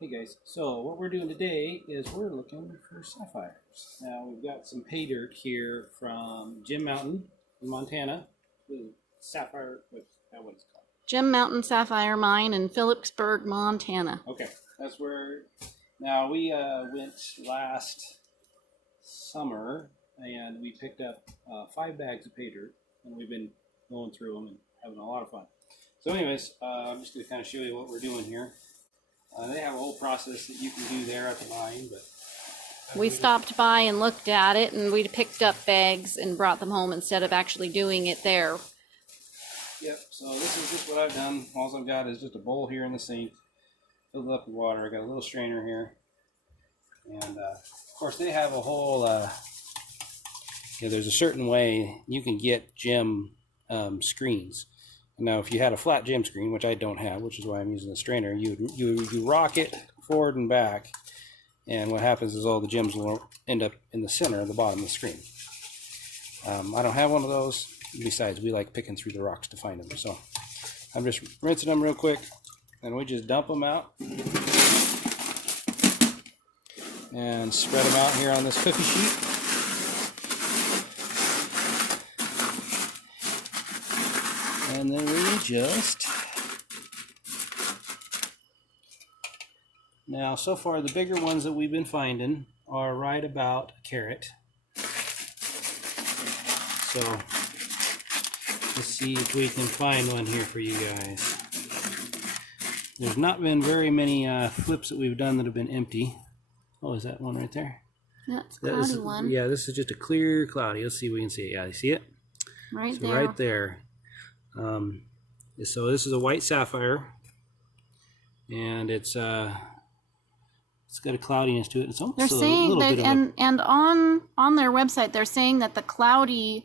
Hey guys, so what we're doing today is we're looking for sapphires. Now we've got some pay dirt here from Gem Mountain in Montana. Sapphire, what is it called? Gem Mountain Sapphire Mine in Philipsburg, Montana. Okay, that's where. Now we went last summer and we picked up 5 bags of pay dirt, and we've been going through them and having a lot of fun. So anyways, I'm just going to kind of show you what we're doing here. They have a whole process that you can do there at the mine, but we stopped by and looked at it, and we picked up bags and brought them home instead of actually doing it there. Yep, so this is just what I've done. All I've got is just a bowl here in the sink, filled it up with water. I got a little strainer here, and of course they have a whole, there's a certain way you can get gem screens. Now, if you had a flat gem screen, which I don't have, which is why I'm using the strainer, you rock it forward and back, and what happens is all the gems will end up in the center, the bottom of the screen. I don't have one of those. Besides, we like picking through the rocks to find them. So I'm just rinsing them real quick, and we just dump them out and spread them out here on this cookie sheet. And then we just, now so far the bigger ones that we've been finding are right about a carat. So let's see if we can find one here for you guys. There's not been very many flips that we've done that have been empty. Oh, is that one right there? Yeah, it's a cloudy one. Yeah, this is just a clear cloudy. Let's see if we can see it. Yeah, you see it? Right so there. Right there. So this is a white sapphire, and it's got a cloudiness to it. It's almost they're saying that, and on their website they're saying that the cloudy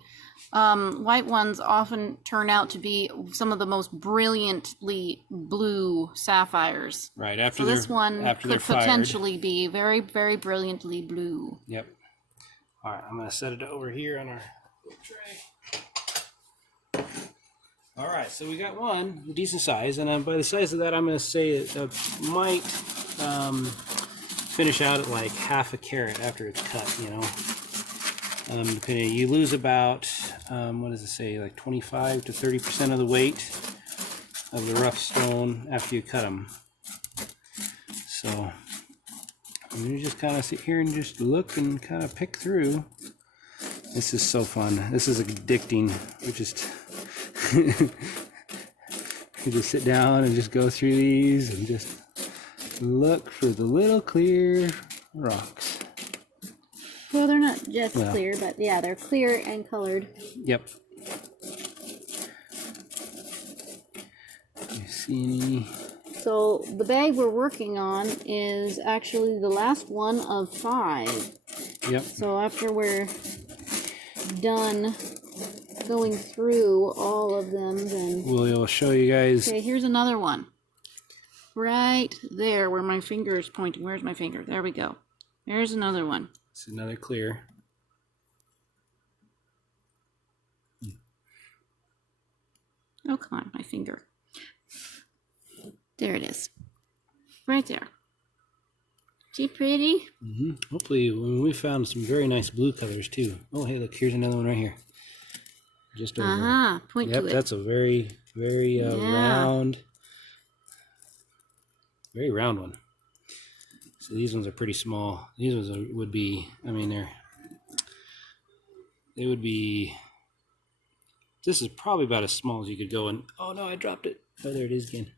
white ones often turn out to be some of the most brilliantly blue sapphires. Right after so this one could potentially be very, very brilliantly blue. Yep. All right, I'm going to set it over here on our tray. All right, so we got one decent size, and by the size of that, I'm going to say it might finish out at like half a carat after it's cut. You know, depending, you lose about what does it say, like 25 to 30% of the weight of the rough stone after you cut them. So you just kind of sit here and just look and kind of pick through. This is so fun. This is addicting. We just you just sit down and just go through these and just look for the little clear rocks. Well, they're not just clear, but yeah, they're clear and colored. Yep. You see any? So the bag we're working on is actually the last one of 5. Yep. So after we're done going through all of them, then we'll show you guys. Okay, here's another one. Right there where my finger is pointing. Where's my finger? There we go. There's another one. It's another clear. Oh, come on, my finger. There it is. Right there. See, pretty? Hopefully, we found some very nice blue colors too. Oh, hey, look, here's another one right here. Just over. Point to it. Yep, that's a very, very round, very round one. So these ones are pretty small. These ones would be, I mean, they would be, this is probably about as small as you could go. And oh no, I dropped it. Oh, there it is again.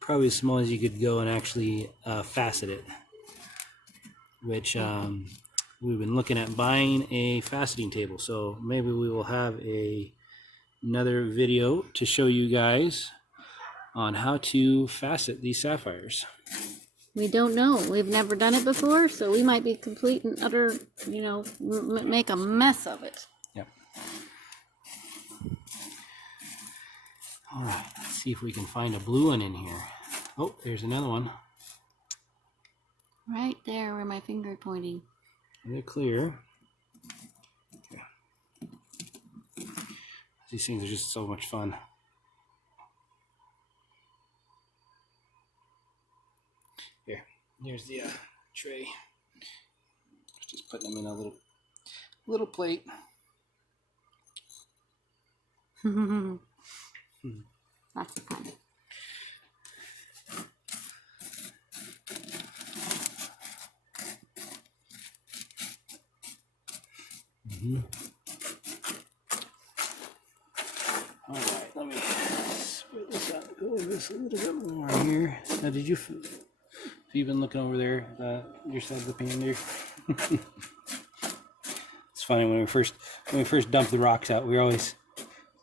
Probably as small as you could go and actually facet it, which we've been looking at buying a faceting table. So maybe we will have another video to show you guys on how to facet these sapphires. We don't know. We've never done it before, so we might be complete and utter, you know, make a mess of it. Yep. All right, let's see if we can find a blue one in here. Oh, there's another one. Right there where my finger is pointing. They're clear. Okay. These things are just so much fun. Here's the tray. Just putting them in a little plate. Lots of fun. All right, let me spread this out. Go over this a little bit more here. Now, have you been looking over there, your side of the pan there? It's funny when we first dump the rocks out, we always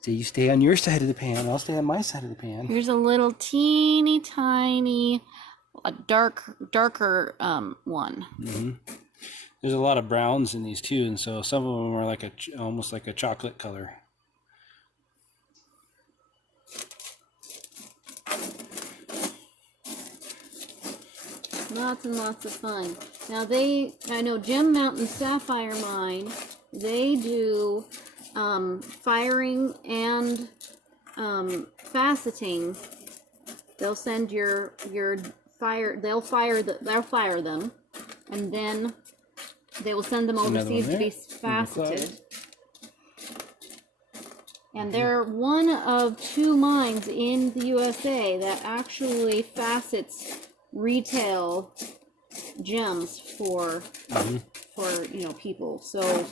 say, "You stay on your side of the pan, I'll stay on my side of the pan." Here's a little teeny tiny, darker one. Mm-hmm. There's a lot of browns in these too, and so some of them are like almost like a chocolate color. Lots and lots of fun. Now I know Gem Mountain Sapphire Mine, they do firing and faceting. They'll send your fire. They'll fire them, and then they will send them overseas to be faceted. And they're one of 2 mines in the USA that actually facets retail gems for people. So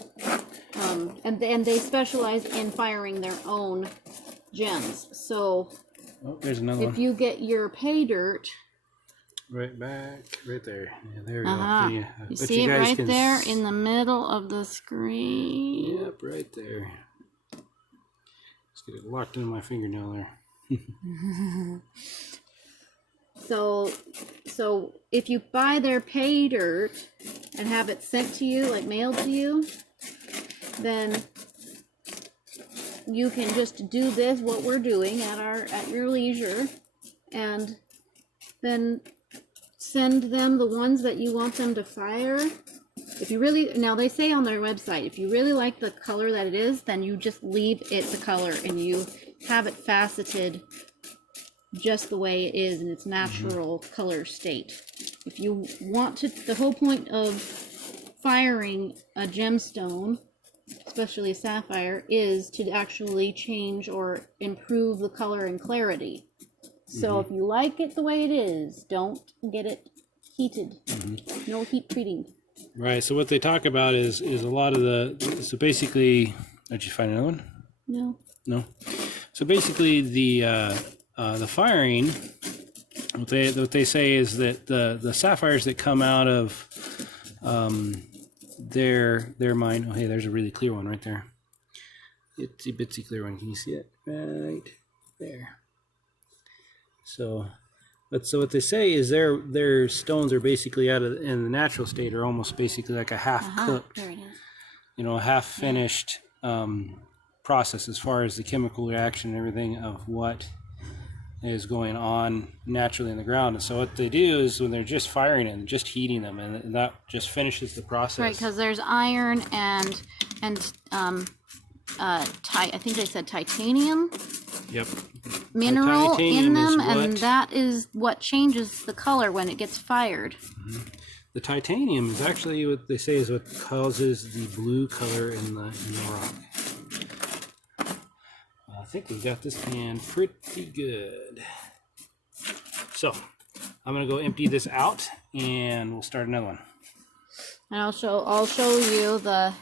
and they specialize in firing their own gems. So there's another one. If you get your pay dirt right there. Yeah, there we go. You see it right there in the middle of the screen. Yep, right there. Let's get it locked into my fingernail there. So if you buy their pay dirt and have it sent to you, like mailed to you, then you can just do this, what we're doing at your leisure, and then send them the ones that you want them to fire. If you really, now they say on their website, if you really like the color that it is, then you just leave it the color and you have it faceted just the way it is in its natural color state. If you want to, the whole point of firing a gemstone, especially a sapphire, is to actually change or improve the color and clarity. So if you like it the way it is, don't get it heated. No heat treating. Right. So what they talk about is a lot of so basically, did you find another one? No. So basically the firing, what they say is that the sapphires that come out of their mine. Oh, hey, there's a really clear one right there. Itsy bitsy clear one. Can you see it? Right there. So what they say is their stones are basically in the natural state are almost basically like a half cooked, there it is. A half finished process as far as the chemical reaction and everything of what is going on naturally in the ground. And so what they do is when they're just firing it and just heating them, and that just finishes the process. Right, because there's iron and I think they said titanium. Yep. Mineral in them, and that is what changes the color when it gets fired. The titanium is actually what they say is what causes the blue color in the rock. I think we got this pan pretty good. So I'm gonna go empty this out, and we'll start another one. And I'll show you the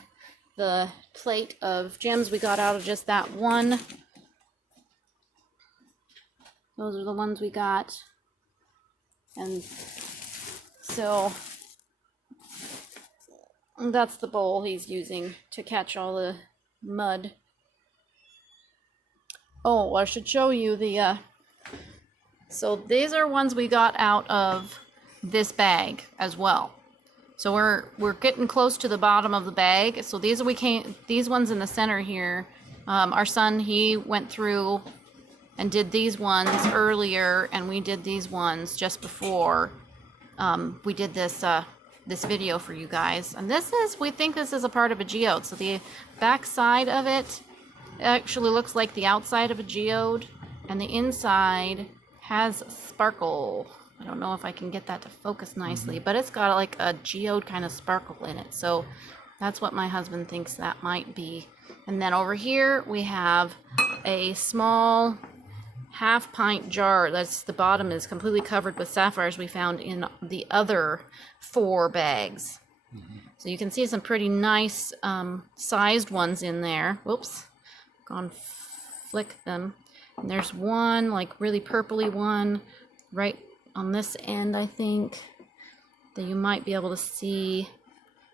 plate of gems we got out of just that one. Those are the ones we got. And so that's the bowl he's using to catch all the mud. Oh, I should show you the so these are ones we got out of this bag as well. So we're getting close to the bottom of the bag. So these ones in the center here. Our son, he went through and did these ones earlier, and we did these ones just before we did this this video for you guys. And we think this is a part of a geode. So the back side of it actually looks like the outside of a geode, and the inside has sparkle. I don't know if I can get that to focus nicely, but it's got like a geode kind of sparkle in it. So that's what my husband thinks that might be. And then over here we have a small half-pint jar. That's the bottom is completely covered with sapphires we found in the other 4 bags. So you can see some pretty nice sized ones in there. Whoops, gone flick them. And there's one like really purpley one right on this end, I think, that you might be able to see if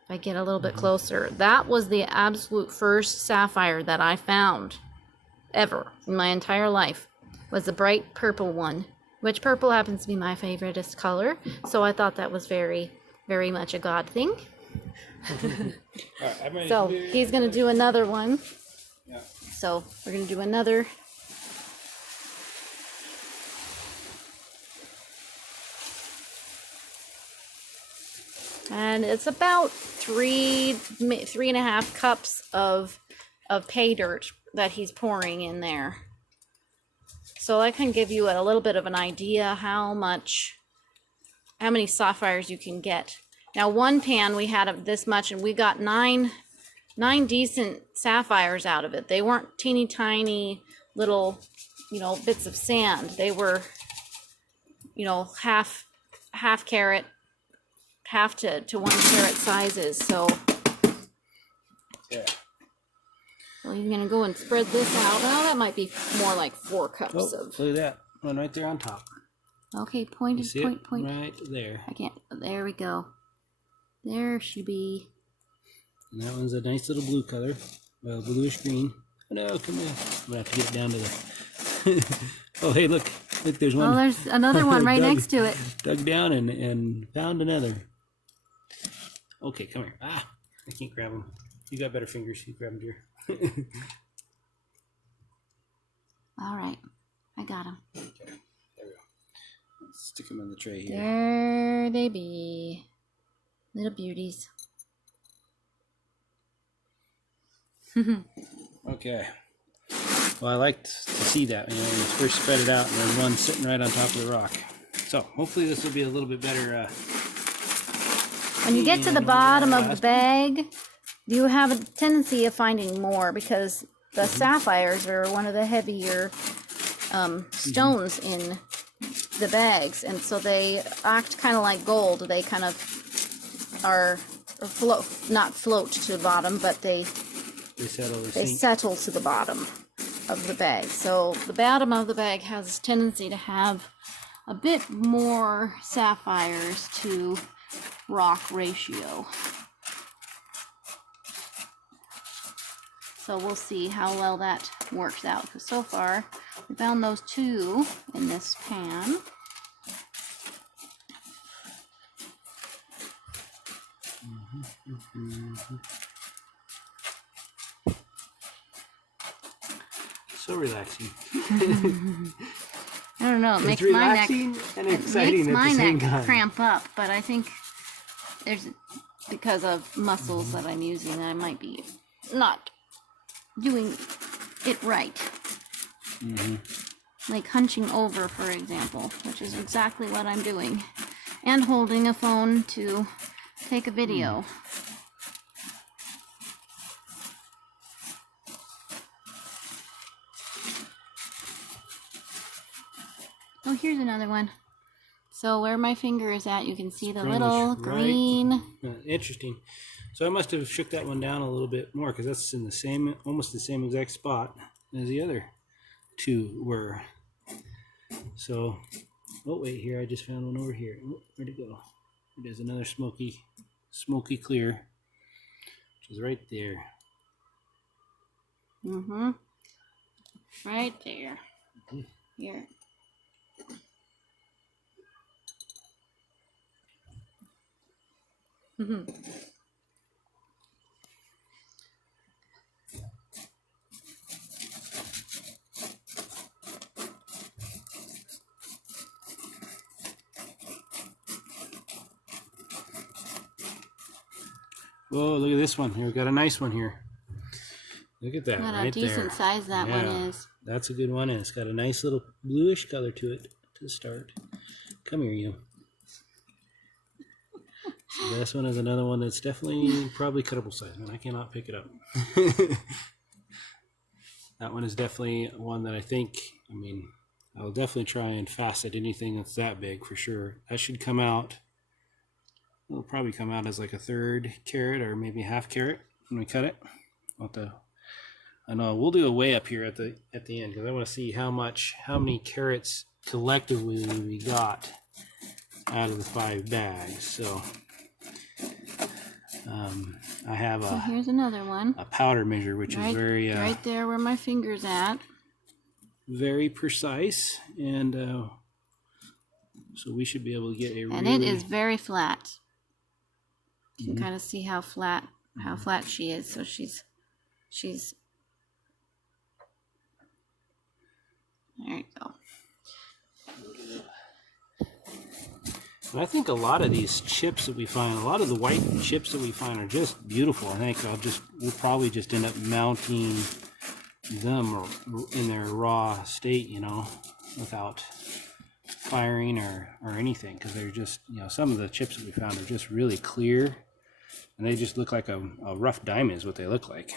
I get a little bit closer. That was the absolute first sapphire that I found ever in my entire life, was the bright purple one, which purple happens to be my favoriteest color. So I thought that was very, very much a God thing. So he's going to do another one. Yeah. So we're going to do another. And it's about 3.5 cups of pay dirt that he's pouring in there. So I can give you a little bit of an idea how many sapphires you can get. Now, one pan we had of this much, and we got nine decent sapphires out of it. They weren't teeny tiny little, bits of sand. They were, half carat, half to 1 carat sizes. So yeah. So he's gonna go and spread this out. Now that might be more like 4 cups of. Look at that one right there on top. Okay, point. Right there. I can't. There we go. There she be. And that one's a nice little blue color, bluish green. Oh no, come here. I'm gonna have to get it down to the. Oh hey, look, there's one. Oh, there's another one right next to it. Dug down and found another. Okay, come here. I can't grab them. You got better fingers. You grab them, dear. All right, I got them. Okay, there we go. Let's stick them in the tray here. There they be, little beauties. Okay. Well, I like to see that. When you first spread it out, and there's one sitting right on top of the rock. So hopefully this will be a little bit better. When you get to the bottom of the bag, you have a tendency of finding more because the sapphires are one of the heavier stones in the bags, and so they act kind of like gold. They kind of not float to the bottom, but they settle to the bottom of the bag. So the bottom of the bag has a tendency to have a bit more sapphires to rock ratio. So we'll see how well that works out, because so far we found those 2 in this pan. So relaxing. I don't know, it makes my neck, cramp up, but I think there's, because of muscles that I'm using, I might be not doing it right. Like hunching over, for example, which is exactly what I'm doing, and holding a phone to take a video. Oh, here's another one. So where my finger is at, you can see the little green. Interesting. So I must have shook that one down a little bit more, because that's in the same, almost the same exact spot as the other 2 were. So, oh wait, here I just found one over here. Oh, where'd it go? There's another smoky clear, which is right there. Right there. Here. Whoa, look at this one here. We've got a nice one here. Look at that, What right a decent there. size that one is. That's a good one, and it's got a nice little bluish color to it to start. Come here, you. So this one is another one that's definitely probably cuttable size, and I cannot pick it up. That one is definitely one that I think, I mean, I'll definitely try and facet anything that's that big for sure. That should come out, it'll probably come out as like a 1/3 carat or maybe 1/2 carat when we cut it. I know we'll do a weigh up here at the end because I want to see how many carats collectively we got out of the 5 bags. So I have So here's another one. a powder measure, which is very right there where my finger's at. very precise, and so we should be able to get a. And it is very flat. You can kind of see how flat she is. So she's. There you go. And I think a lot of these chips that we find, a lot of the white chips that we find are just beautiful. I think we'll probably just end up mounting them in their raw state, you know, without firing or anything, because they're just, you know, some of the chips that we found are just really clear, and they just look like a rough diamond is what they look like.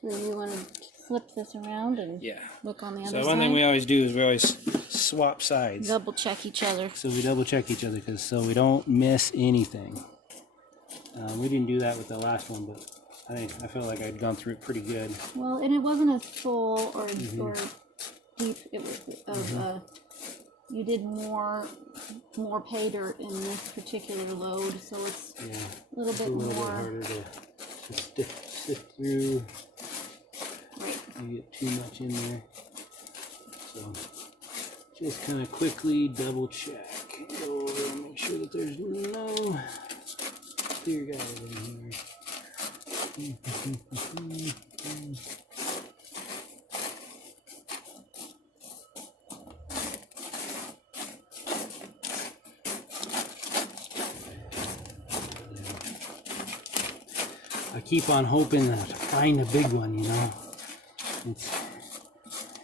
So you want to flip this around and look on the other side? So one thing we always do is we always swap sides. Double check each other. So we double check each other so we don't miss anything. We didn't do that with the last one, but I felt like I'd gone through it pretty good. Well, and it wasn't as full or deep. It was you did more pay dirt in this particular load, so it's a little bit more harder to sift through. Right. You get too much in there. So just kind of quickly double check. Go over and make sure that there's no clear guys in here. I keep on hoping to find a big one, you know. It's,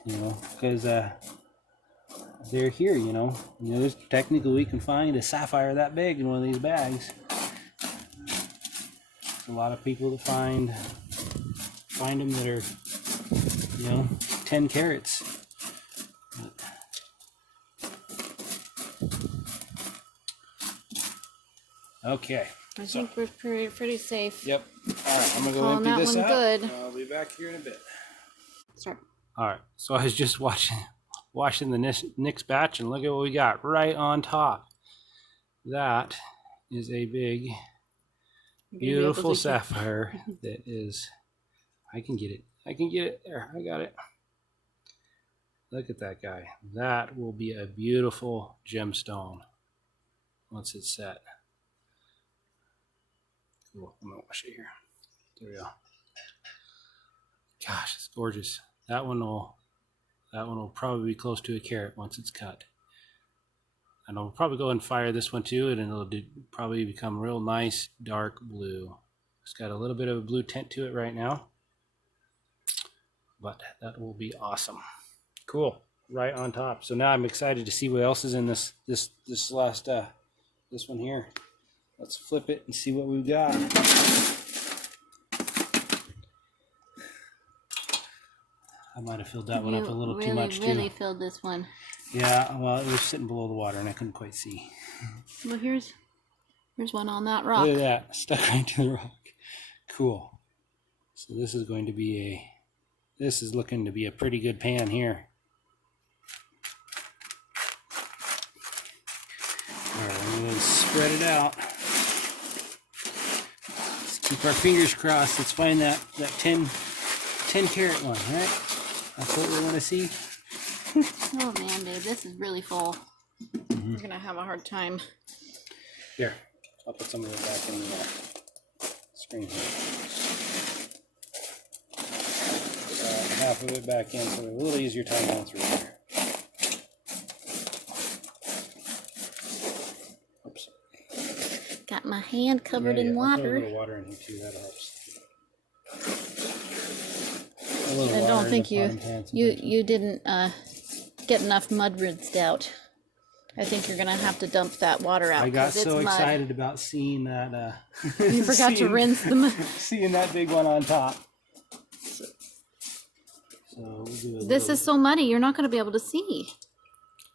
you know, because they're here, you know. There's technically we can find a sapphire that big in one of these bags. There's a lot of people that find them that are, you know, 10 carats. Okay. I think we're pretty safe. Yep. All right, I'm gonna go empty this out. Good. I'll be back here in a bit. Start. All right. So I was just watching the next batch, and look at what we got right on top. That is a big, beautiful sapphire. That is. I can get it there. I got it. Look at that guy. That will be a beautiful gemstone once it's set. Cool. I'm gonna wash it here. There we go. Gosh, it's gorgeous. That one will probably be close to a carat once it's cut. And I'll probably go and fire this one too, and it'll probably become real nice dark blue. It's got a little bit of a blue tint to it right now, but that will be awesome. Cool. Right on top. So now I'm excited to see what else is in this last this one here. Let's flip it and see what we've got. I might have filled that one up a little too much too. Really filled this one. Yeah, well, it was sitting below the water and I couldn't quite see. Well, here's one on that rock. Look at that, stuck right to the rock. Cool. So this is looking to be a pretty good pan here. All right, I'm going to spread it out. Let's keep our fingers crossed. Let's find that 10 carat one, right? That's what we want to see. Oh man, Dave, this is really full. We're gonna have a hard time. Here, I'll put some of it back in the screen here. Half of it back in, so a little easier time going through here. Oops. Got my hand covered in water. I'll put a little water in here too. That helps. little I water don't in think the you potting pans. you didn't get enough mud rinsed out. I think you're gonna have to dump that water out. I got 'cause it's so mud. excited about seeing that. You forgot to rinse the mud. Seeing that big one on top. So we'll do This is so muddy, you're not gonna be able to see.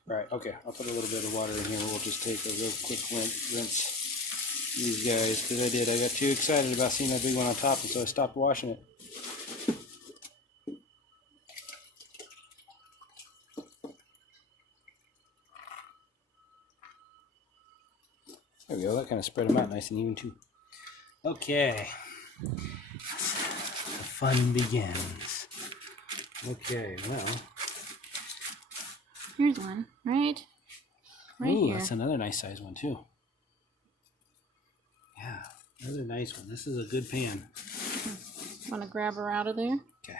Right, okay. I'll put a little bit of water in here. We'll just take a real quick rinse these guys, because I got too excited about seeing that big one on top, and so I stopped washing it. There we go. That kind of spread them out nice and even too. Okay. The fun begins. Okay, well. Here's one, right Ooh, here. that's another nice size one too. Yeah, another nice one. This is a good pan. Want to grab her out of there? Okay.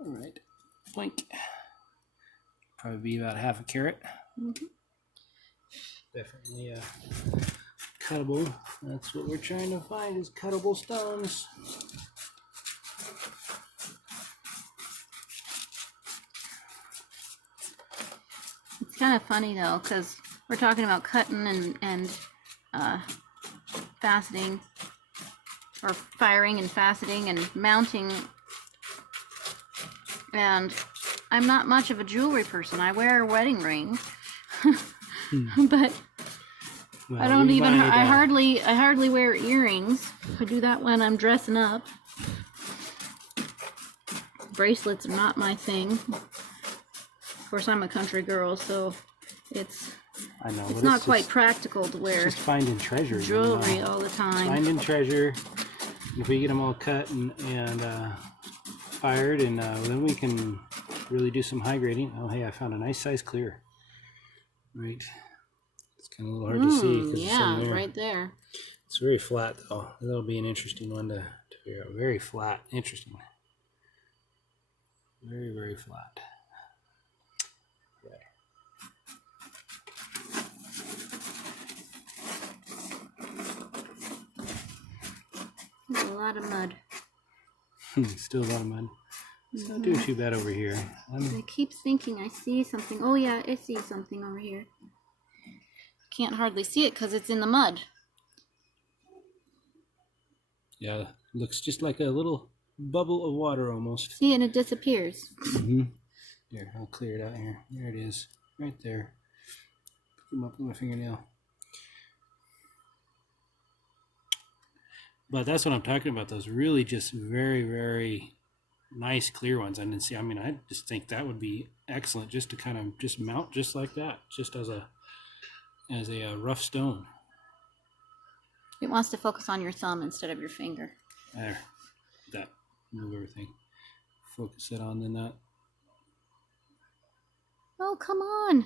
All right. Blink. Probably be about half a carat. Mm-hmm. Definitely cuttable. That's what we're trying to find, is cuttable stones. It's kind of funny though, because we're talking about cutting and faceting, or firing and faceting and mounting, and I'm not much of a jewelry person. I wear a wedding ring, but Well, I don't even. might, I hardly wear earrings. I do that when I'm dressing up. Bracelets are not my thing. Of course, I'm a country girl, so it's I know, it's not quite practical to wear just finding treasure. jewelry all the time. Finding treasure. If we get them all cut and fired, and then we can really do some high grading. Oh, hey, I found a nice size clear. Right. It's kind of a little hard to see. 'Cause Yeah, it's right there. It's very flat, though. That'll be an interesting one to figure out. Very flat. Interesting. Very, very flat. Okay. There's a lot of mud. Still a lot of mud. It's not doing too bad over here. I keep thinking I see something. Oh yeah, I see something over here. Can't hardly see it because it's in the mud. Yeah, looks just like a little bubble of water almost. See, and it disappears. Here, I'll clear it out here. There it is. Right there. Pick them up with my fingernail. But that's what I'm talking about. Those really just very, very nice clear ones. I didn't see. I mean, I just think that would be excellent just to kind of just mount just like that, just as a rough stone. It wants to focus on your thumb instead of your finger. There. That. Move everything. Focus it on, then that. Oh, come on.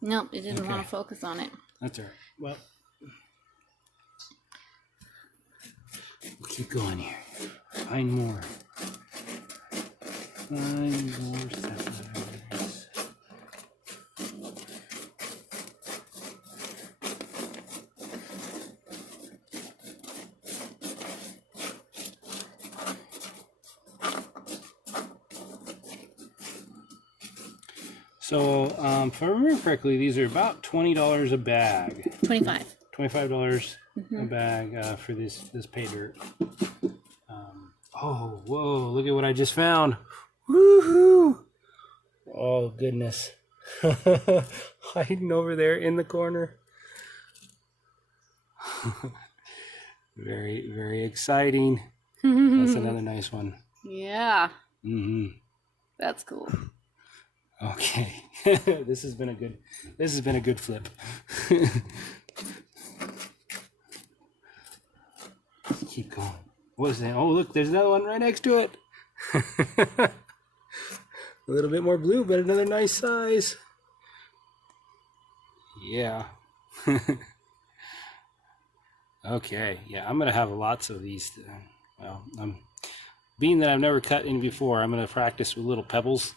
Nope, it didn't want Okay. to focus on it. That's all right. Well, we'll keep going here. Find more. Find more sapphires. So, if I remember correctly, these are about $20 a bag. 25. $25 a bag for this pay dirt. Oh, whoa! Look at what I just found. Woohoo! Oh goodness! Hiding over there in the corner. Very, very exciting. That's another nice one. Yeah, Mm-hmm. that's cool. Okay, this has been a good flip. Keep going. What is that? Oh, look, there's another one right next to it. A little bit more blue, but another nice size. Yeah. Okay, yeah, I'm gonna have lots of these. Well, being that I've never cut any before, I'm gonna practice with little pebbles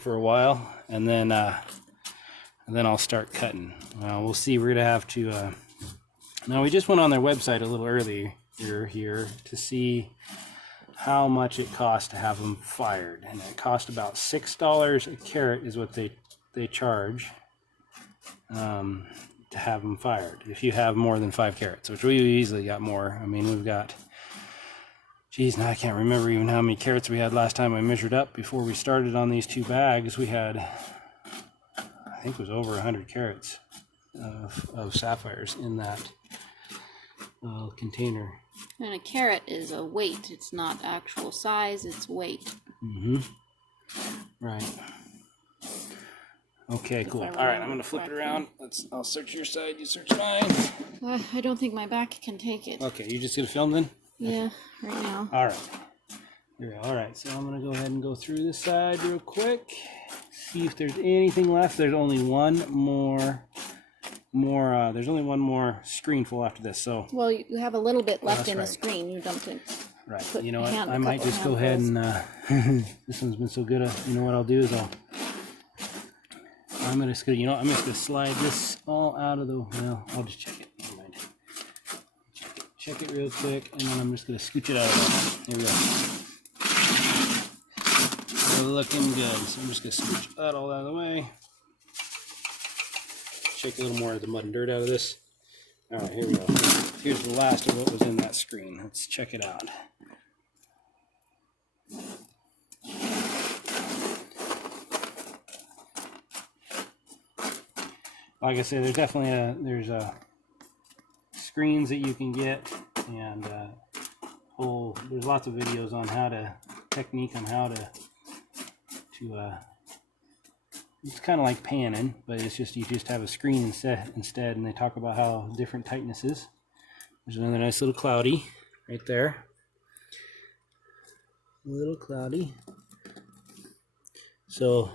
for a while, and then I'll start cutting. We'll see. We're gonna have to. Now we just went on their website a little earlier here to see how much it costs to have them fired, and it costs about $6 a carat is what they charge to have them fired. If you have more than 5 carats, which we easily got more. I mean, we've got, geez, now I can't remember even how many carats we had last time I measured up before we started on these 2 bags. We had, I think it was over 100 carats of sapphires in that container. And a carat is a weight. It's not actual size, it's weight. Mm-hmm. Right. Okay, cool. All right, I'm going to flip it around. I'll search your side, you search mine. I don't think my back can take it. Okay, you just going to film then? Yeah, right now. All right. Here we go. All right, so I'm going to go ahead and go through this side real quick. See if there's anything left. There's only one more there's only one more screen full after this. So well, you have a little bit left in the screen. You dumped it. Right. You know what? I might just go ahead and this one's been so good. You know what I'll do is I'm just gonna slide this all out of the. Well, I'll just check it. Never mind. Check it real quick, and then I'm just gonna scooch it out of there. Here we go. We're looking good. So I'm just gonna scooch that all out of the way. Shake a little more of the mud and dirt out of this. All right, here we go. Here's the last of what was in that screen. Let's check it out. Like I said, there's definitely there's screens that you can get, and there's lots of videos on technique on how to it's kind of like panning, but it's just you just have a screen instead, and they talk about how different tightnesses. There's another nice little cloudy right there. A little cloudy. So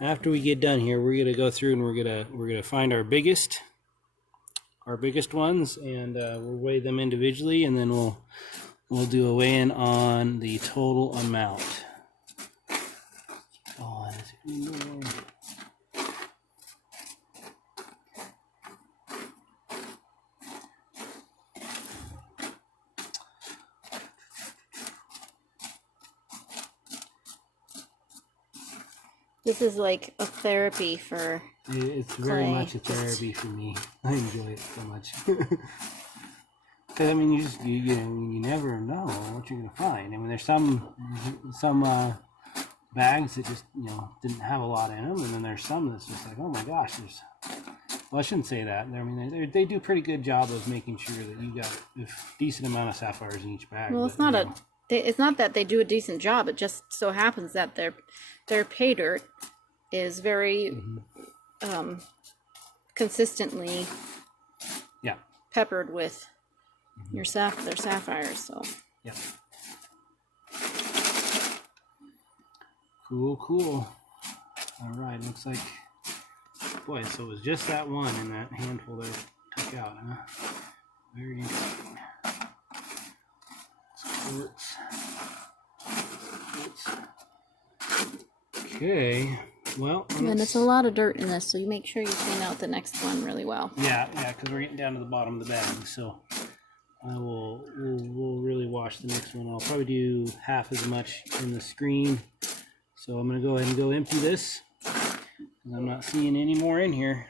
after we get done here, we're gonna go through and we're gonna find our biggest ones, and we'll weigh them individually, and then we'll do a weigh-in on the total amount. This is like a therapy for It's very much a therapy for me. I enjoy it so much. Because I mean, you never know what you're gonna find. I mean, there's some bags that just didn't have a lot in them, and then there's some that's just like, oh my gosh, well, I shouldn't say that. I mean, they do a pretty good job of making sure that you got a decent amount of sapphires in each bag. Well, it's not that they do a decent job. It just so happens that their pay dirt is very consistently peppered with their sapphires. So yeah. Cool. All right, looks like, boy, so it was just that one in that handful that I took out, huh? Very interesting. Quartz. Okay, well. And it's a lot of dirt in this, so you make sure you clean out the next one really well. Yeah, because we're getting down to the bottom of the bag, so we'll really wash the next one. I'll probably do half as much in the screen. So I'm going to go ahead and go empty this. And I'm not seeing any more in here.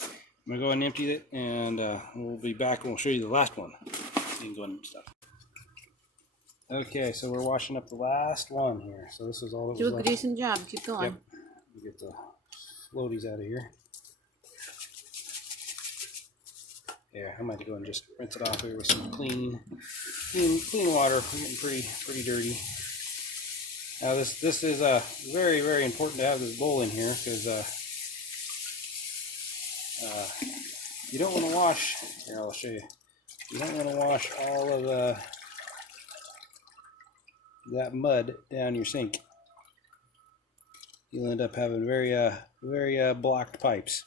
I'm going to go ahead and empty it, and we'll be back and we'll show you the last one. So you can go ahead and stuff. Okay, so we're washing up the last one here. So this is all that was left. Do a decent job. Keep going. Yep. We'll get the floaties out of here. Yeah, I might go and just rinse it off here with some clean water. We're getting pretty dirty. Now this is very, very important to have this bowl in here, because you don't want to wash. Here, I'll show you. You don't want to wash all of that mud down your sink. You'll end up having very blocked pipes.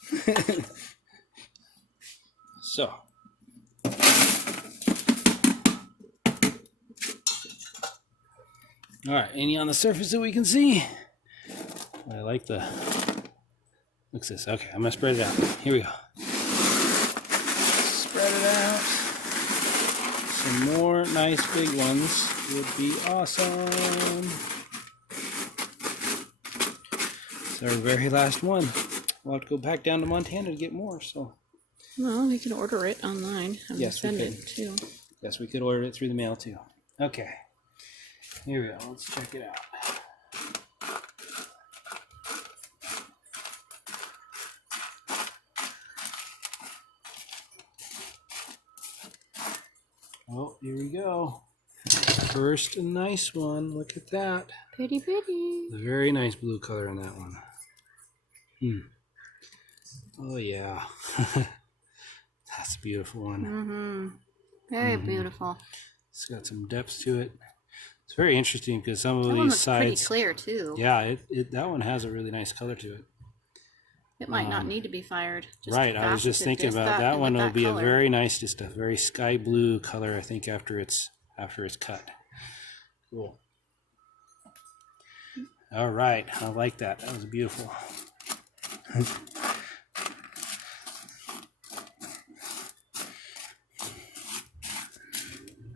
So. All right, any on the surface that we can see? I like the, looks this. Okay, I'm gonna spread it out. Here we go. Spread it out. So some more nice big ones would be awesome. It's our very last one. We'll have to go back down to Montana to get more. So. Well, we can order it online. Yes, we send could. it too. Yes, we could order it through the mail too. Okay. Here we go. Let's check it out. Oh, here we go. First nice one. Look at that. Pretty, pretty. A very nice blue color on that one. Oh, yeah. That's a beautiful one. Very beautiful. It's got some depth to it. It's very interesting because some of That one these looks sides. pretty clear too. Yeah, that one has a really nice color to it. It might not need to be fired. Just Right, I was just thinking about that one. Will be a very nice, just a very sky blue color. I think after it's cut. Cool. All right, I like that. That was beautiful.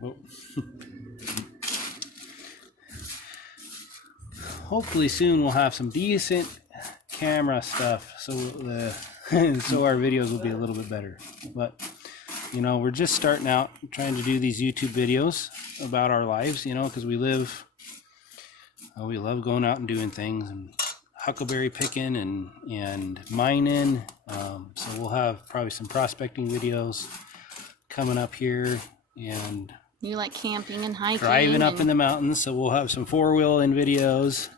Oh. Hopefully soon we'll have some decent camera stuff, so so our videos will be a little bit better. But you know, we're just starting out trying to do these YouTube videos about our lives, you know, because we love going out and doing things and huckleberry picking and mining. So we'll have probably some prospecting videos coming up here, and you like camping and hiking, driving up in the mountains. So we'll have some four-wheeling videos.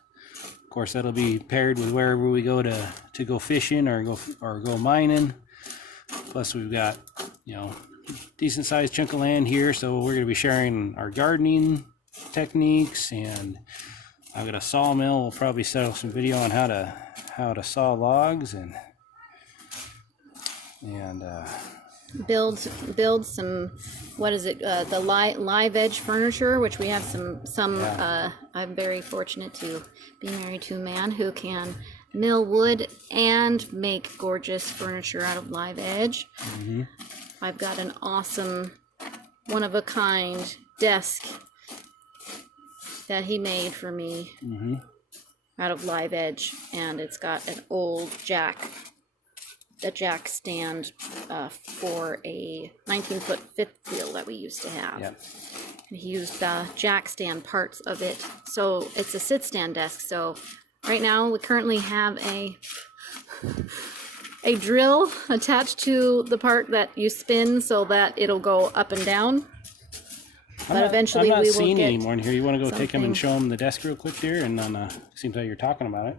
Of course, that'll be paired with wherever we go to go fishing or go mining. Plus, we've got, you know, decent sized chunk of land here, so we're going to be sharing our gardening techniques. And I've got a sawmill. We'll probably set up some video on how to saw logs and build some, what is it, the live edge furniture, which we have some I'm very fortunate to be married to a man who can mill wood and make gorgeous furniture out of live edge. I've got an awesome one-of-a-kind desk that he made for me out of live edge, and it's got an old jack stand for a 19-foot fifth wheel that we used to have. Yep. And he used the jack stand parts of it, so it's a sit stand desk. So right now we currently have a drill attached to the part that you spin so that it'll go up and down. But eventually I'm not we will seeing get anymore in here. You want to go take them and something. show them the desk real quick there, and then seems like you're talking about it.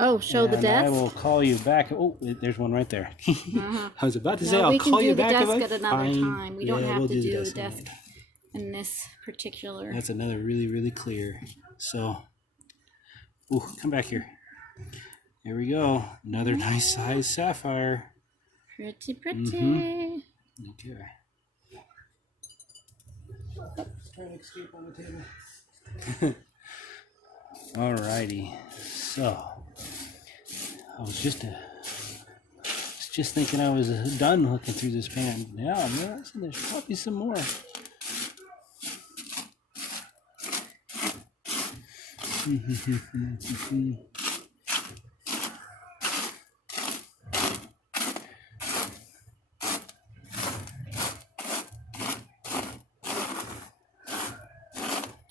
Oh, show the And desk. I will call you back. Oh, there's one right there. I was about to say No, I'll we can call do you the back. desk if I at another find- time. We don't Yeah, have we'll to do the another desk time. in this particular. That's another really clear. So, ooh, come back here. Here we go. Another nice size sapphire. Pretty. Okay. Trying to escape on the table. Alrighty. So, I was just thinking I was done looking through this pan. Yeah, man, there's probably some more.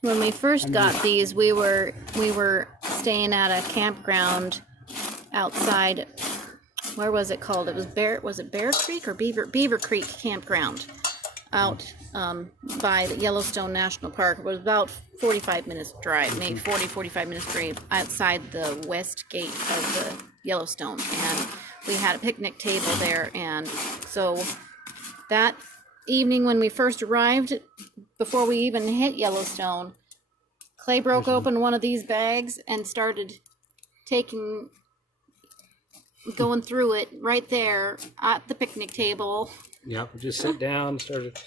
When we first got these, we were staying at a campground outside. Where was it called? It was Bear Creek or Beaver Creek campground out by the Yellowstone National Park. It was about 45 minutes drive, maybe 45 minutes drive outside the west gate of the Yellowstone, and we had a picnic table there. And so that evening when we first arrived, before we even hit Yellowstone, Clay broke open one of these bags and started going through it right there at the picnic table. Yeah, we just sat down, started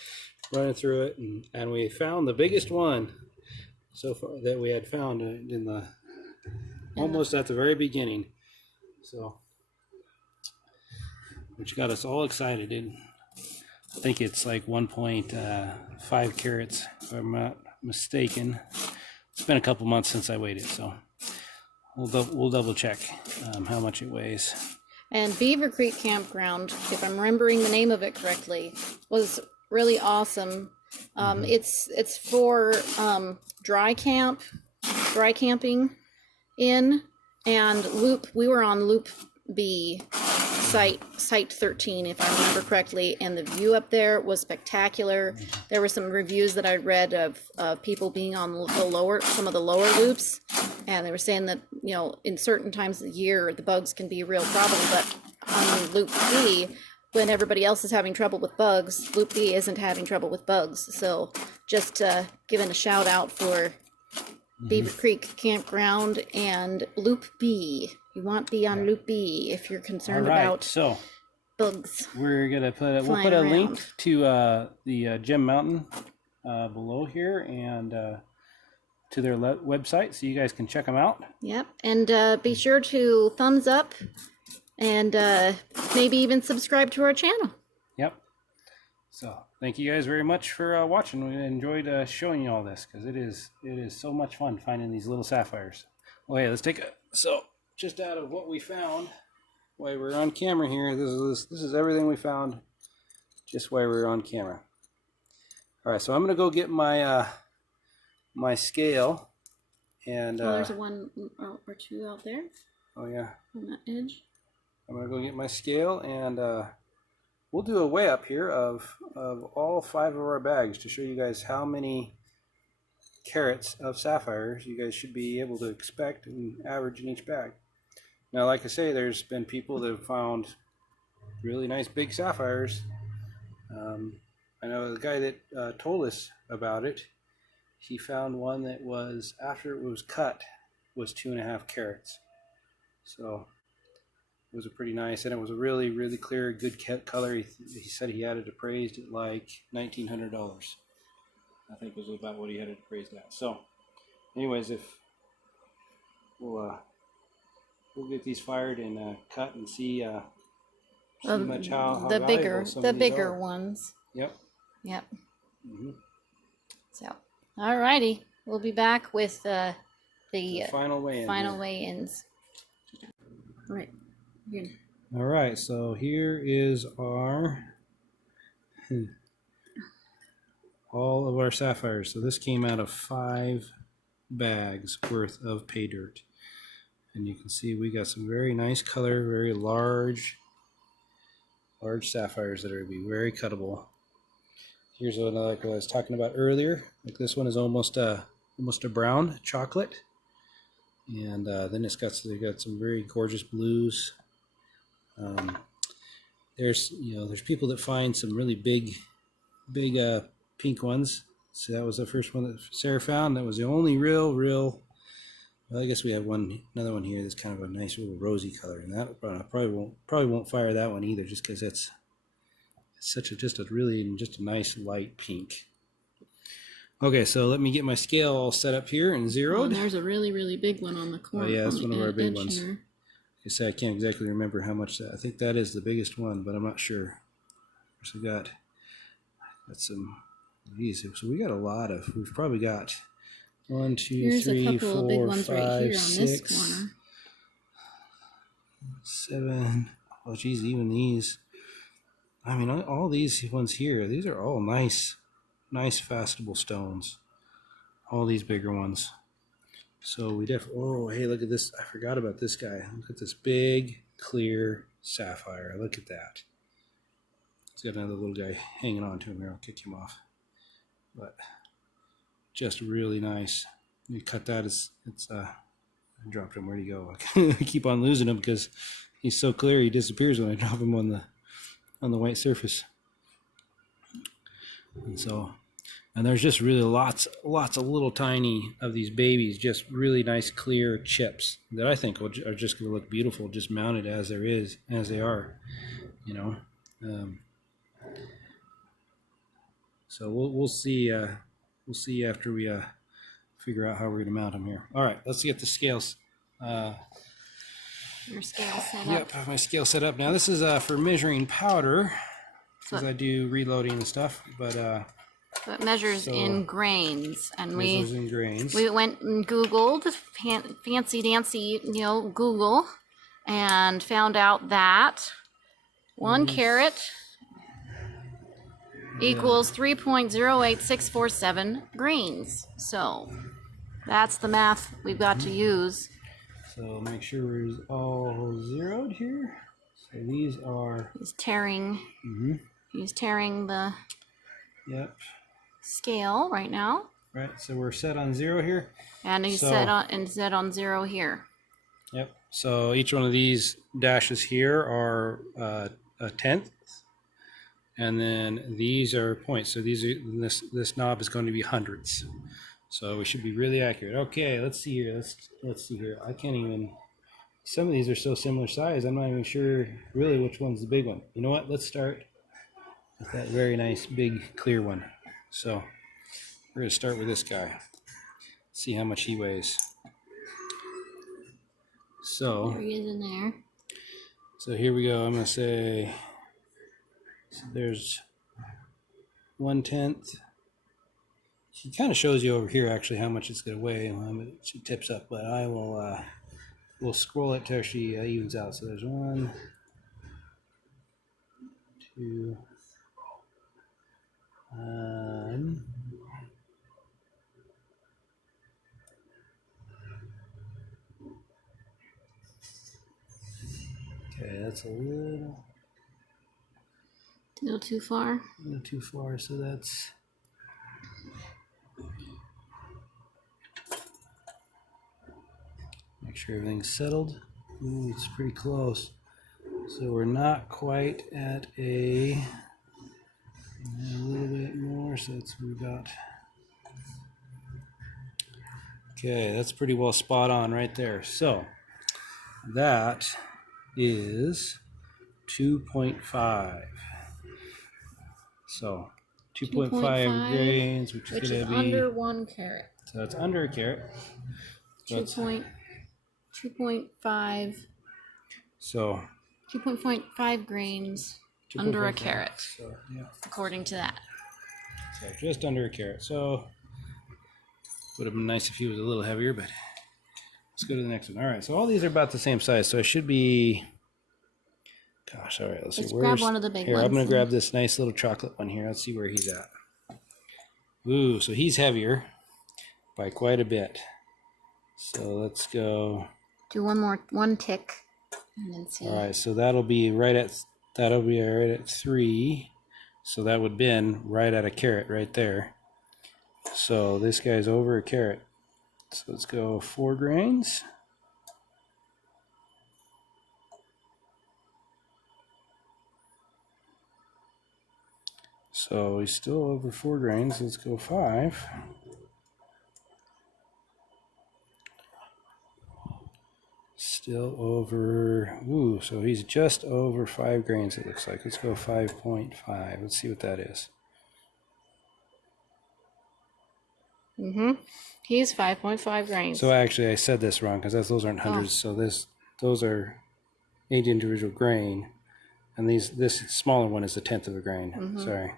running through it, and we found the biggest one so far that we had found in the almost at the very beginning. So, which got us all excited. And think it's like 1.5 carats, if I'm not mistaken. It's been a couple months since I weighed it, so we'll double check how much it weighs. And Beaver Creek Campground, if I'm remembering the name of it correctly, was really awesome. It's for dry camping in, and we were on Loop B, site 13, if I remember correctly, and the view up there was spectacular. There were some reviews that I read of people being on some of the lower loops, and they were saying that, you know, in certain times of the year the bugs can be a real problem, but on Loop B, when everybody else is having trouble with bugs, Loop B isn't having trouble with bugs. So just giving a shout out for Beaver Creek Campground and Loop B. You want to be on Loop B if you're concerned about bugs. We're gonna we'll put a link to the Gem Mountain below here, and to their website, so you guys can check them out. Yep, and be sure to thumbs up and maybe even subscribe to our channel. Yep. So thank you guys very much for watching. We enjoyed showing you all this, because it is so much fun finding these little sapphires. Well, yeah, let's take just out of what we found while we're on camera here. This is everything we found just while we're on camera. All right, so I'm gonna go get my my scale, and there's one or two out there. Oh yeah, on that edge. I'm gonna go get my scale, and we'll do a weigh up here of all 5 of our bags to show you guys how many carats of sapphires you guys should be able to expect and average in each bag. Now, like I say, there's been people that have found really nice big sapphires. I know the guy that told us about it, he found one that was, after it was cut, was 2.5 carats. So it was a pretty nice, and it was a really, really clear, good color. He said he had it appraised at like $1,900. I think was about what he had it appraised at. So, anyways, if we'll get these fired and cut and see much how the bigger are. ones. Yep. Yep. So, alrighty, we'll be back with the final weigh-ins. Right. Here. All right, so here is our all of our sapphires. So this came out of 5 bags worth of pay dirt, and you can see we got some very nice color, very large sapphires that are going to be very cuttable. Here's another like I was talking about earlier. Like this one is almost a brown chocolate, and then they got some very gorgeous blues. There's people that find some really big pink ones. So that was the first one that Sarah found. That was the only real. Well, I guess we have another one here that's kind of a nice little rosy color, and that probably won't fire that one either, just because it's just a nice light pink. Okay, so let me get my scale all set up here and zeroed. Oh, and there's a really, really big one on the corner. Oh yeah, that's one of our big ones. Like I said, I can't exactly remember how much that. I think that is the biggest one, but I'm not sure. So we got some of these. So we got a lot of. We've probably got 1, 2, 3, 4, 5, 6, 7. Oh geez, even these. I mean, all these ones here. These are all nice fastable stones. All these bigger ones. So we definitely. Oh, hey, look at this! I forgot about this guy. Look at this big, clear sapphire. Look at that. He's got another little guy hanging on to him here. I'll kick him off. But just really nice. You cut that. I dropped him. Where'd he go? I keep on losing him because he's so clear. He disappears when I drop him on the white surface. And there's just really lots of little tiny of these babies, just really nice clear chips that I think are just going to look beautiful, just mounted as they are, you know. So we'll see after we figure out how we're going to mount them here. All right, let's get the scales. Your scale set up. Yep, I have my scale set up now. This is for measuring powder. because I do reloading and stuff, but So it measures in grains, and measures in grains. we went and Googled fancy dancy, Google, and found out that 1 carat equals 3.08647 grains. So that's the math we've got to use. So make sure we're all zeroed here. So these are. He's tearing. He's tearing the. Yep. Scale right now. Right. So we're set on 0 here. And he's set on 0 here. Yep. So each one of these dashes here are a tenth, and then these are points. So these are this knob is going to be hundredths. So we should be really accurate. Okay, let's see here. Let's see here. I can't even. Some of these are so similar size. I'm not even sure really which one's the big one. You know what? Let's start with that very nice big clear one. So we're going to start with this guy. See how much he weighs. So there he is in there. So here we go. I'm going to say there's 1/10. She kind of shows you over here actually how much it's going to weigh. She tips up, but I will we'll scroll it till she evens out. So there's 1, 2, okay, that's a little too far. A little too far, so that's make sure everything's settled. Ooh, it's pretty close. So we're not quite at a little bit more, so we got. Okay, that's pretty well spot on right there. So that is 2.5. So 2.5 grains, which is going to be under 1 carat. So it's under a carat. 2.5. So 2.5 grains under a carat. So, yeah. According to that. So just under a carat. So would have been nice if he was a little heavier, but let's go to the next one. All right, so all these are about the same size, so it should be. Gosh, all right, let's see. Grab one of the big here, ones. I'm going to grab this nice little chocolate one here. Let's see where he's at. Ooh, so he's heavier by quite a bit. So let's go. Do one tick, and then see. All right, so that'll be right at 3. So that would have been right at a carat right there. So this guy's over a carat. So let's go 4 grains. So he's still over 4 grains. Let's go 5. Still over. Ooh, so he's just over 5 grains, it looks like. Let's go 5.5. Let's see what that is. He's 5.5 grains. So actually, I said this wrong because those aren't hundreds. So those are each individual grain, and this smaller one is a tenth of a grain. Sorry.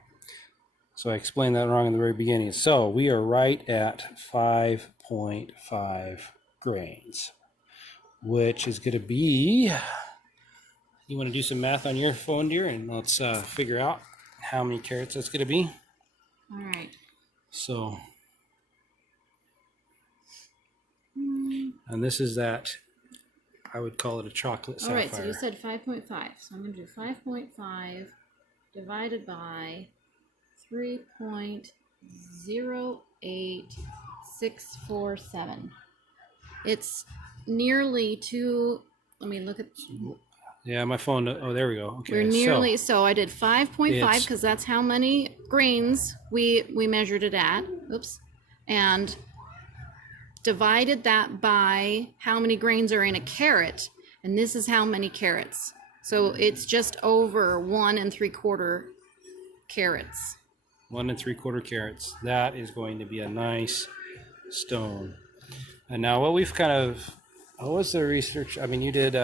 So I explained that wrong in the very beginning. So we are right at 5.5 grains, which is going to be. You want to do some math on your phone, dear, and let's figure out how many carats that's going to be. All right. So. And this is that, I would call it a chocolate sapphire. All right, so you said 5.5. So I'm going to do 5.5 divided by 3.08647. It's nearly 2. Let me look at. Yeah, my phone. Oh, there we go. Okay. We're nearly. So I did 5.5 because that's how many grains we measured it at. Oops. And divided that by how many grains are in a carat, and this is how many carats. So it's just over 1 3/4 carats. 1 3/4 carats. That is going to be a nice stone. And now what we've kind of, what was the research? I mean, you did,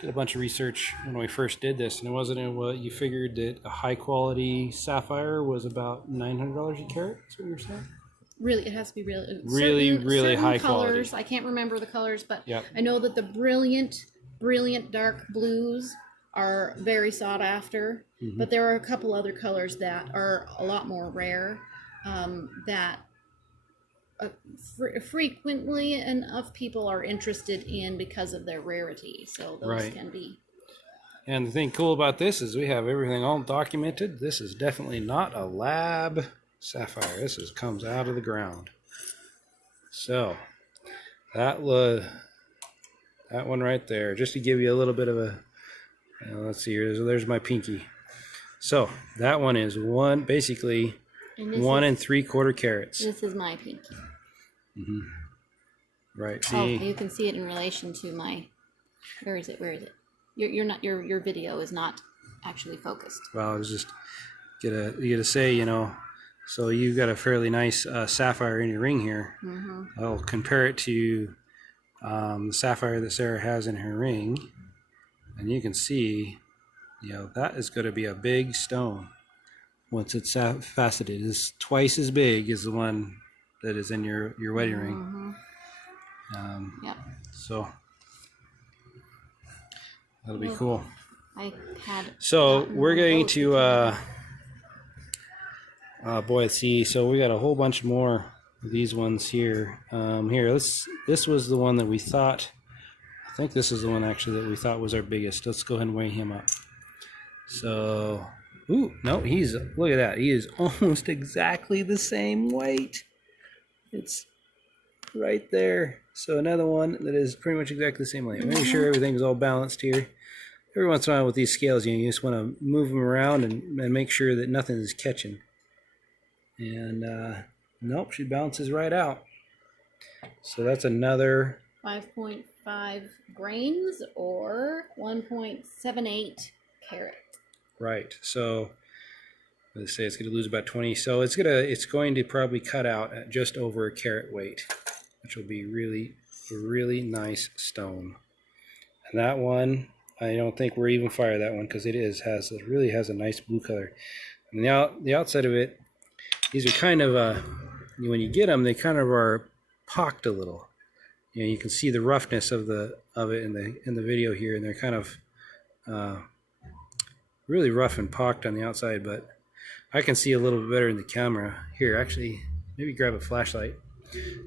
did a bunch of research when we first did this, and it wasn't what you figured that a high quality sapphire was about $900 a carat. That's what you were saying. Really, it has to be really, really high colors. quality. I can't remember the colors, but Yep. I know that the brilliant dark blues are very sought after. But there are a couple other colors that are a lot more rare, that frequently enough people are interested in because of their rarity. So those can be. And the thing cool about this is we have everything all documented. This is definitely not a lab sapphire. This comes out of the ground. So that one right there, just to give you a little bit of a, let's see here. There's my pinky. So that one is basically 1 3/4 carats. This is my pinky. Right. See. Oh, you can see it in relation to my. Where is it? You're not. Your video is not actually focused. Well, I was just gonna say, so you've got a fairly nice sapphire in your ring here. I'll compare it to the sapphire that Sarah has in her ring, and you can see, that is going to be a big stone. Once it's faceted, it's twice as big as the one that is in your wedding ring. Yep. So that'll be cool. So we're going to boy, see, so we got a whole bunch more of these ones here. This was the one that we thought, I think this is the one actually that we thought was our biggest. Let's go ahead and weigh him up. So, ooh, no, look at that. He is almost exactly the same weight. It's right there. So another one that is pretty much exactly the same weight. Make sure everything's all balanced here. Every once in a while with these scales, you just want to move them around and make sure that nothing is catching. And nope, she bounces right out. So that's another 5.5 grains or 1.78 carat. Right. So let's say it's going to lose about 20. So it's going to probably cut out at just over a carat weight, which will be a really nice stone. And that one, I don't think we're even fire that one because it really has a nice blue color. And the outside of it, these are kind of when you get them, they kind of are pocked a little. You can see the roughness of it in the video here, and they're kind of really rough and pocked on the outside. But I can see a little bit better in the camera here. Actually, maybe grab a flashlight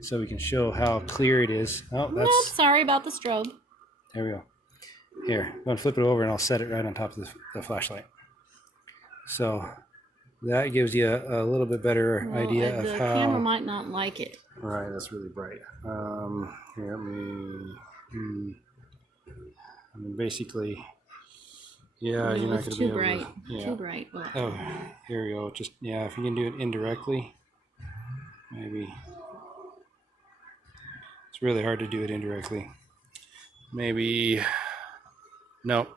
so we can show how clear it is. Oh, that's sorry about the strobe. There we go. Here, I'm going to flip it over and I'll set it right on top of the flashlight. So that gives you a little bit better idea of how... The camera might not like it. Right, that's really bright. Here, basically, yeah, you're not going to be able to... Yeah. Too bright. Well, oh, here we go. Just, if you can do it indirectly, maybe... It's really hard to do it indirectly. Maybe... No.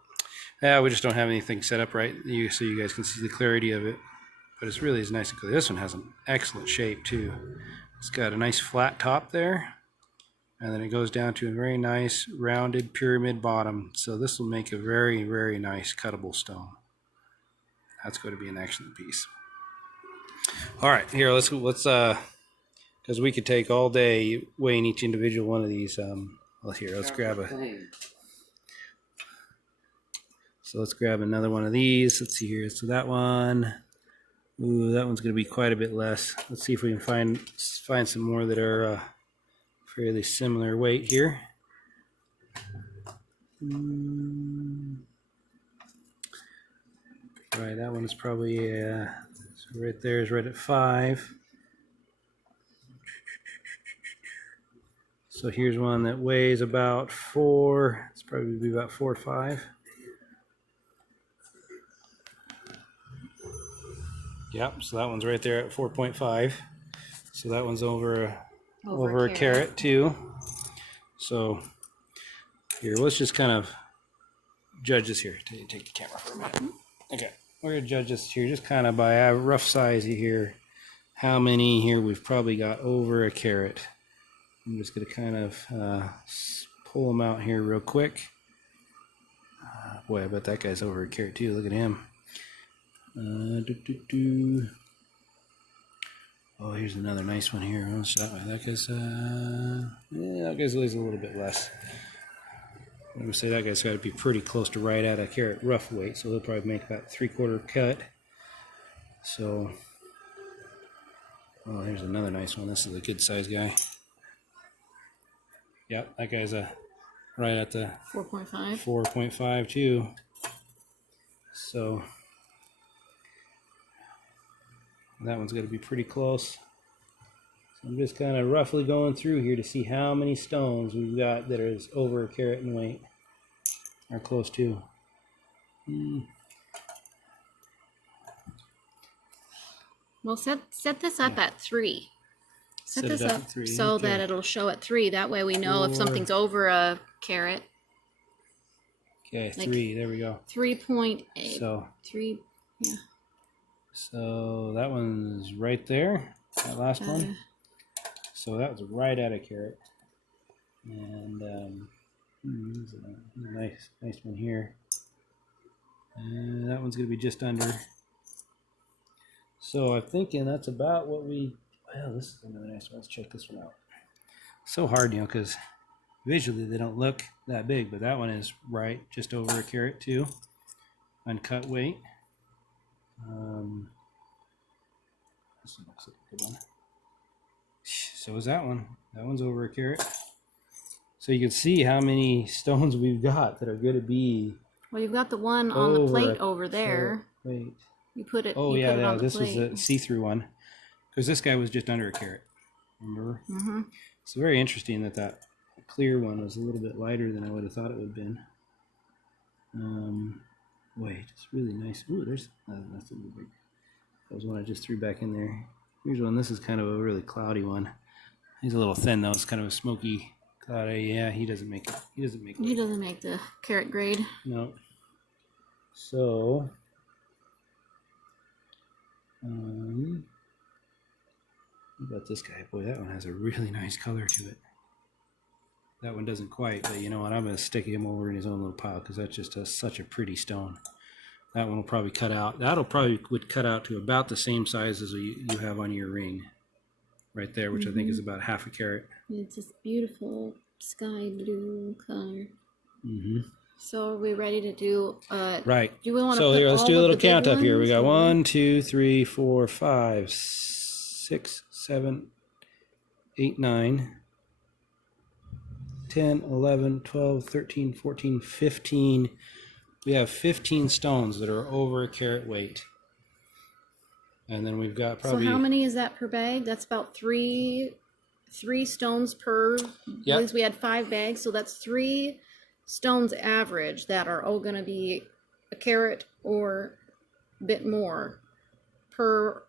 Yeah, we just don't have anything set up right, so you guys can see the clarity of it. But it's really nice and clear. This one has an excellent shape too. It's got a nice flat top there, and then it goes down to a very nice rounded pyramid bottom. So this will make a very, very nice cuttable stone. That's going to be an excellent piece. All right, here let's because we could take all day weighing each individual one of these. Let's grab a. So let's grab another one of these. Let's see here. So that one. Ooh, that one's going to be quite a bit less. Let's see if we can find some more that are fairly similar weight here. Right, that one is probably so right there is right at 5. So here's one that weighs about 4. It's probably about 4 or 5. Yep, so that one's right there at 4.5. So that one's over a carat too. So here, let's just kind of judge this here. Take the camera for a minute. Okay, we're gonna judge this here just kind of by a rough size here. How many here we've probably got over a carat. I'm just gonna kind of pull them out here real quick. Boy, I bet that guy's over a carat too. Look at him. Oh, here's another nice one here. That guy's that guy's weighs a little bit less. I'm gonna say that guy's got to be pretty close to right at a carat rough weight, so he'll probably make about 3/4 cut. So, oh, here's another nice one. This is a good size guy. Yep, that guy's right at the 4.5. 4.5 too. So that one's got to be pretty close. So I'm just kind of roughly going through here to see how many stones we've got that is over a carat in weight, or close to. Well, set this up at 3. Set this it up at 3, so okay. that it'll show at 3. That way we know if 4. something's over a carat. Okay, Like 3. There we go. 3.8. So 3. Yeah. So that one's right there. That last one. So that was right at a carat. And there's a nice one here. And that one's gonna be just under. So I'm thinking that's about what we. Well, this is another nice one. Let's check this one out. So hard, you know, because visually they don't look that big, but that one is right just over a carat too. Uncut weight. This one looks like a good one. So is that one. That one's over a carat. So you can see how many stones we've got that are going to be. Well, you've got the one on the plate over there. Wait. You put it. Oh you yeah, put it on the this plate. was a see-through one, because this guy was just under a carat. Remember? Mm-hmm. It's very interesting that clear one was a little bit lighter than I would have thought it would have been. Wait, it's really nice. Ooh, that's a little big. That was one I just threw back in there. Here's one. This is kind of a really cloudy one. He's a little thin though. It's kind of a smoky, cloudy. Yeah, he doesn't make it. He doesn't make the carat grade. No. So, what about this guy? Boy, that one has a really nice color to it. That one doesn't quite, but you know what? I'm going to stick him over in his own little pile because that's just such a pretty stone. That one will probably cut out. That'll probably would cut out to about the same size as you have on your ring, right there, which I think is about half a carat. It's this beautiful sky blue color. Mm-hmm. So are we ready to do? Right. Do we want to? So here, let's do a little count up here. We got 1, 2, 3, 4, 5, 6, 7, 8, 9, 10, 11, 12, 13, 14, 15. We have 15 stones that are over a carat weight. And then we've got probably... So how many is that per bag? That's about three stones per... Yep. At least we had 5 bags, so that's 3 stones average that are all going to be a carat or a bit more per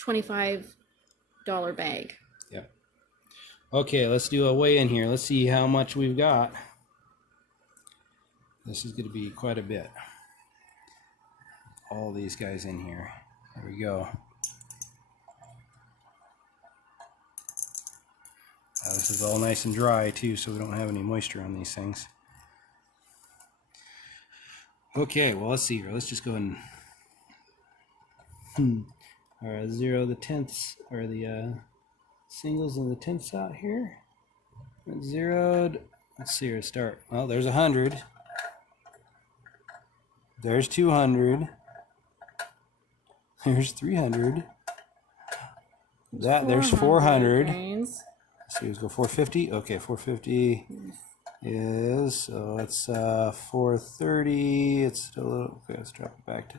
$25 bag. Yeah. Okay, let's do a weigh in here. Let's see how much we've got. This is going to be quite a bit. All these guys in here. There we go. This is all nice and dry too, so we don't have any moisture on these things. Okay, well, let's see here. Let's just go ahead and zero the tenths, or the singles and the tenths out here. That's zeroed. Let's see here. Start. Well, there's 100. There's 200. There's 300. There's 400. Let's see, let's go 450. Okay, 450 is, so it's 430. It's still a little, okay, let's drop it back to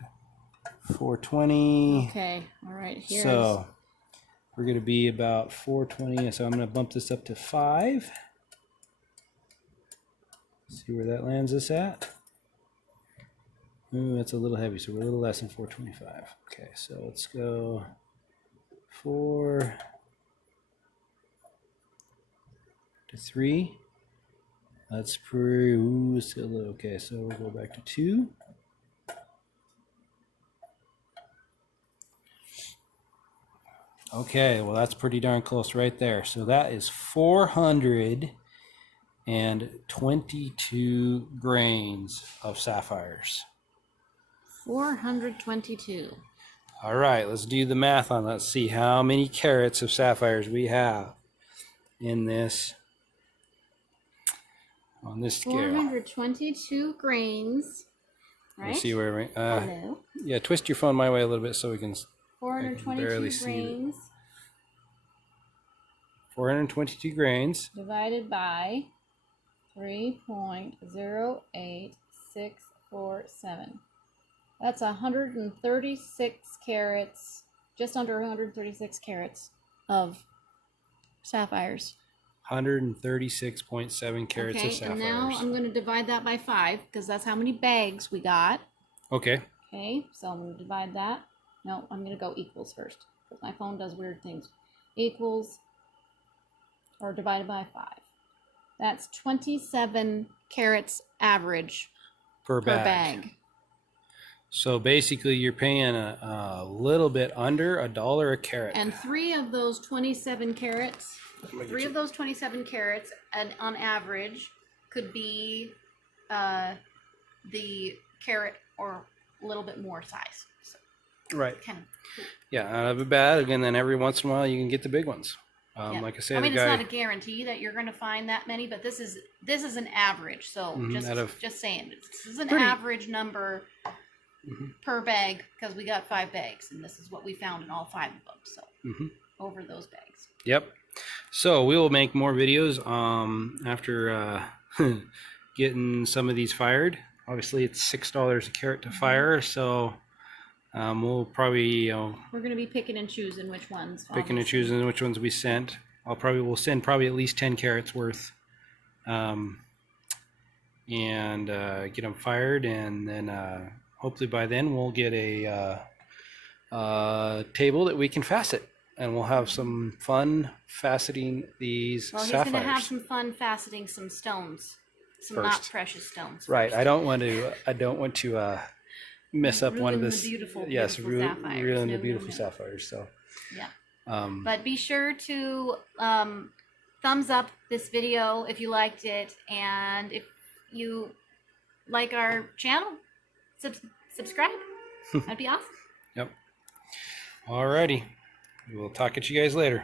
420. Okay, all right. Here's... So we're going to be about 420. So I'm going to bump this up to 5. See where that lands us at. Ooh, that's a little heavy, so we're a little less than 425. Okay, so let's go 4 to 3. That's pretty, ooh, still a little, okay, so we'll go back to 2. Okay, well, that's pretty darn close right there. So that is 400 422 grains of sapphires. 422. All right, let's do the math on that. Let's see how many carats of sapphires we have in this on this scale. 422 grains. Right? Let's see where we Hello. yeah, twist your phone my way a little bit so we can 422 barely see grains 422 grains divided by 3.08647. That's 136 carats, just under 136 carats of sapphires. 136.7 carats of sapphires. And now I'm going to divide that by 5 because that's how many bags we got. Okay. Okay, so I'm going to divide that. No, I'm going to go equals first because my phone does weird things. Equals or divided by 5. That's 27 carats average per bag. So basically you're paying a little under $1 a carat. And 3 of those 27 carats, and on average could be the carat or a little bit more size. So, right. Kind of cool. Yeah, out of a bag, and then every once in a while you can get the big ones. Yeah. Like I say, it's not a guarantee that you're going to find that many, but this is an average. So just saying, this is an average number per bag because we got 5 bags, and this is what we found in all 5 of them. So over those bags. Yep. So we will make more videos after getting some of these fired. Obviously, it's $6 a carat to fire, so we'll probably we're going to be picking and choosing which ones. Picking and choosing which ones we sent. We'll send at least 10 carats worth, and get them fired, and then hopefully by then we'll get a table that we can facet. And we'll have some fun faceting these sapphires. Well, he's going to have some fun faceting some stones, some not precious stones. Right. I don't want to mess up one of this. Ruin the beautiful sapphires. So yeah. But be sure to thumbs up this video if you liked it, and if you like our channel, subscribe. That'd be awesome. Yep. Alrighty. We'll talk at you guys later.